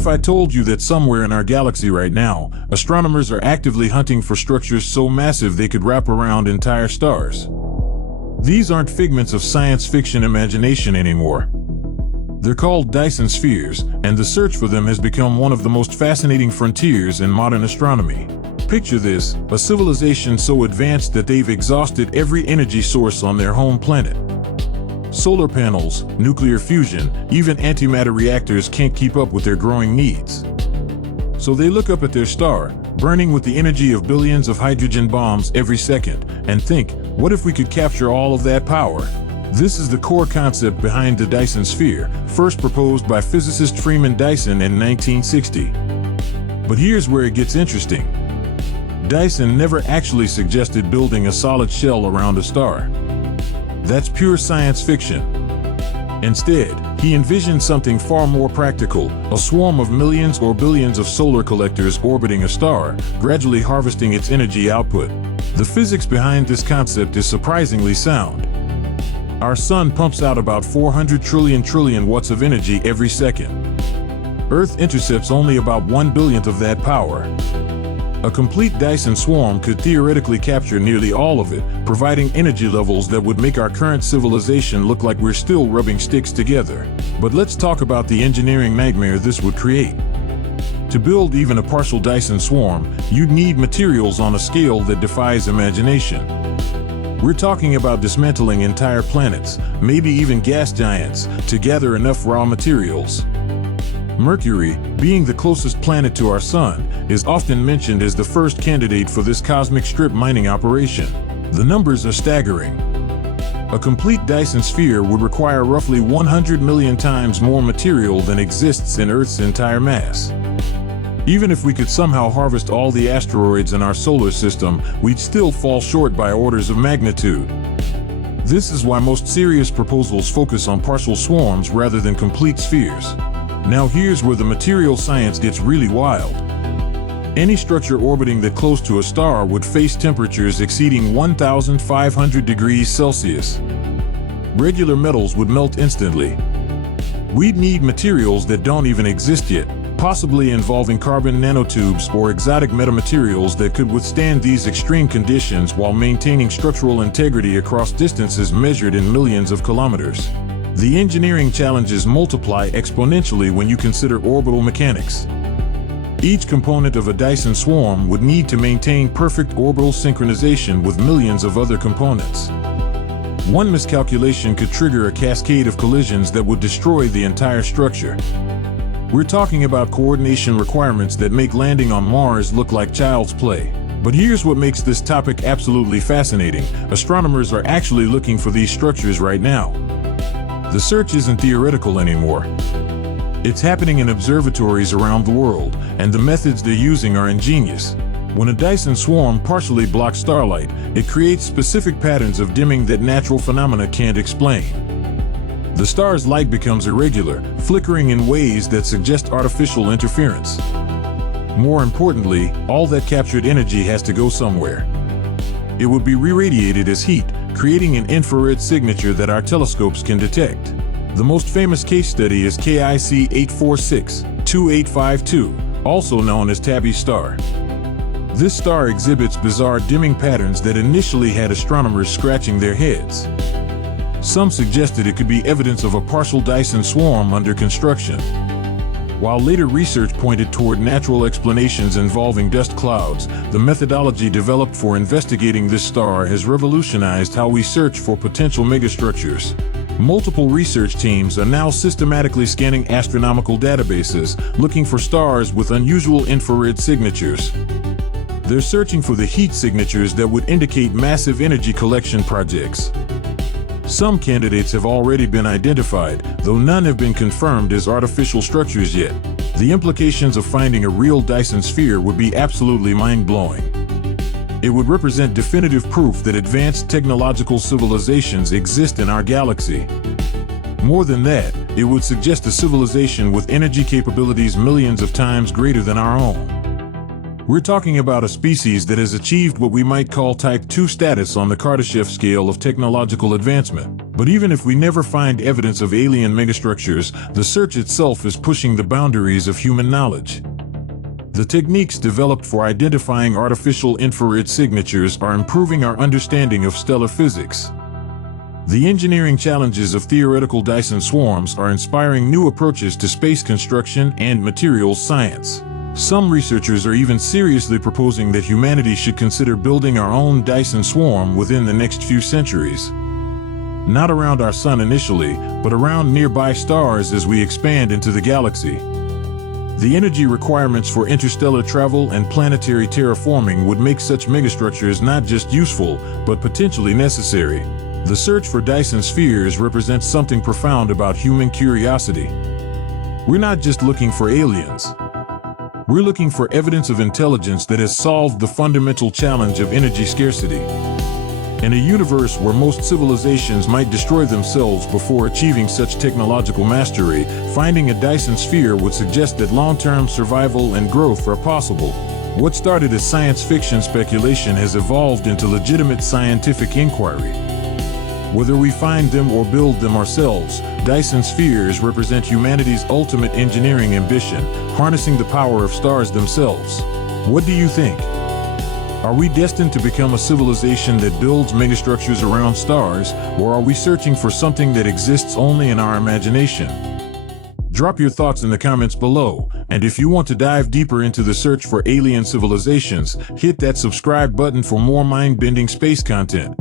if I told you that somewhere in our galaxy right now, astronomers are actively hunting for structures so massive they could wrap around entire stars? These aren't figments of science fiction imagination anymore. They're called Dyson Spheres, and the search for them has become one of the most fascinating frontiers in modern astronomy. Picture this, a civilization so advanced that they've exhausted every energy source on their home planet. Solar panels, nuclear fusion, even antimatter reactors can't keep up with their growing needs. So they look up at their star, burning with the energy of billions of hydrogen bombs every second, and think, what if we could capture all of that power? This is the core concept behind the Dyson Sphere, first proposed by physicist Freeman Dyson in 1960. But here's where it gets interesting. Dyson never actually suggested building a solid shell around a star. That's pure science fiction. Instead, he envisioned something far more practical, a swarm of millions or billions of solar collectors orbiting a star, gradually harvesting its energy output. The physics behind this concept is surprisingly sound. Our sun pumps out about 400 trillion watts of energy every second. Earth intercepts only about 1/1,000,000th of that power. A complete Dyson swarm could theoretically capture nearly all of it, providing energy levels that would make our current civilization look like we're still rubbing sticks together. But let's talk about the engineering nightmare this would create. To build even a partial Dyson swarm, you'd need materials on a scale that defies imagination. We're talking about dismantling entire planets, maybe even gas giants, to gather enough raw materials. Mercury, being the closest planet to our Sun, is often mentioned as the first candidate for this cosmic strip mining operation. The numbers are staggering. A complete Dyson sphere would require roughly 100 million times more material than exists in Earth's entire mass. Even if we could somehow harvest all the asteroids in our solar system, we'd still fall short by orders of magnitude. This is why most serious proposals focus on partial swarms rather than complete spheres. Now here's where the material science gets really wild. Any structure orbiting that close to a star would face temperatures exceeding 1,500 degrees Celsius. Regular metals would melt instantly. We'd need materials that don't even exist yet, possibly involving carbon nanotubes or exotic metamaterials that could withstand these extreme conditions while maintaining structural integrity across distances measured in millions of kilometers. The engineering challenges multiply exponentially when you consider orbital mechanics. Each component of a Dyson swarm would need to maintain perfect orbital synchronization with millions of other components. One miscalculation could trigger a cascade of collisions that would destroy the entire structure. We're talking about coordination requirements that make landing on Mars look like child's play. But here's what makes this topic absolutely fascinating. Astronomers are actually looking for these structures right now. The search isn't theoretical anymore. It's happening in observatories around the world, and the methods they're using are ingenious. When a Dyson swarm partially blocks starlight, it creates specific patterns of dimming that natural phenomena can't explain. The star's light becomes irregular, flickering in ways that suggest artificial interference. More importantly, all that captured energy has to go somewhere. It would be re-radiated as heat, creating an infrared signature that our telescopes can detect. The most famous case study is KIC 846-2852, also known as Tabby's star. This star exhibits bizarre dimming patterns that initially had astronomers scratching their heads. Some suggested it could be evidence of a partial Dyson swarm under construction, while later research pointed toward natural explanations involving dust clouds. The methodology developed for investigating this star has revolutionized how we search for potential megastructures. Multiple research teams are now systematically scanning astronomical databases, looking for stars with unusual infrared signatures. They're searching for the heat signatures that would indicate massive energy collection projects. Some candidates have already been identified, though none have been confirmed as artificial structures yet. The implications of finding a real Dyson sphere would be absolutely mind-blowing. It would represent definitive proof that advanced technological civilizations exist in our galaxy. More than that, it would suggest a civilization with energy capabilities millions of times greater than our own. We're talking about a species that has achieved what we might call Type 2 status on the Kardashev scale of technological advancement. But even if we never find evidence of alien megastructures, the search itself is pushing the boundaries of human knowledge. The techniques developed for identifying artificial infrared signatures are improving our understanding of stellar physics. The engineering challenges of theoretical Dyson swarms are inspiring new approaches to space construction and materials science. Some researchers are even seriously proposing that humanity should consider building our own Dyson swarm within the next few centuries. Not around our sun initially, but around nearby stars as we expand into the galaxy. The energy requirements for interstellar travel and planetary terraforming would make such megastructures not just useful, but potentially necessary. The search for Dyson spheres represents something profound about human curiosity. We're not just looking for aliens. We're looking for evidence of intelligence that has solved the fundamental challenge of energy scarcity. In a universe where most civilizations might destroy themselves before achieving such technological mastery, finding a Dyson sphere would suggest that long-term survival and growth are possible. What started as science fiction speculation has evolved into legitimate scientific inquiry. Whether we find them or build them ourselves, Dyson spheres represent humanity's ultimate engineering ambition, harnessing the power of stars themselves. What do you think? Are we destined to become a civilization that builds megastructures around stars, or are we searching for something that exists only in our imagination? Drop your thoughts in the comments below, and if you want to dive deeper into the search for alien civilizations, hit that subscribe button for more mind-bending space content.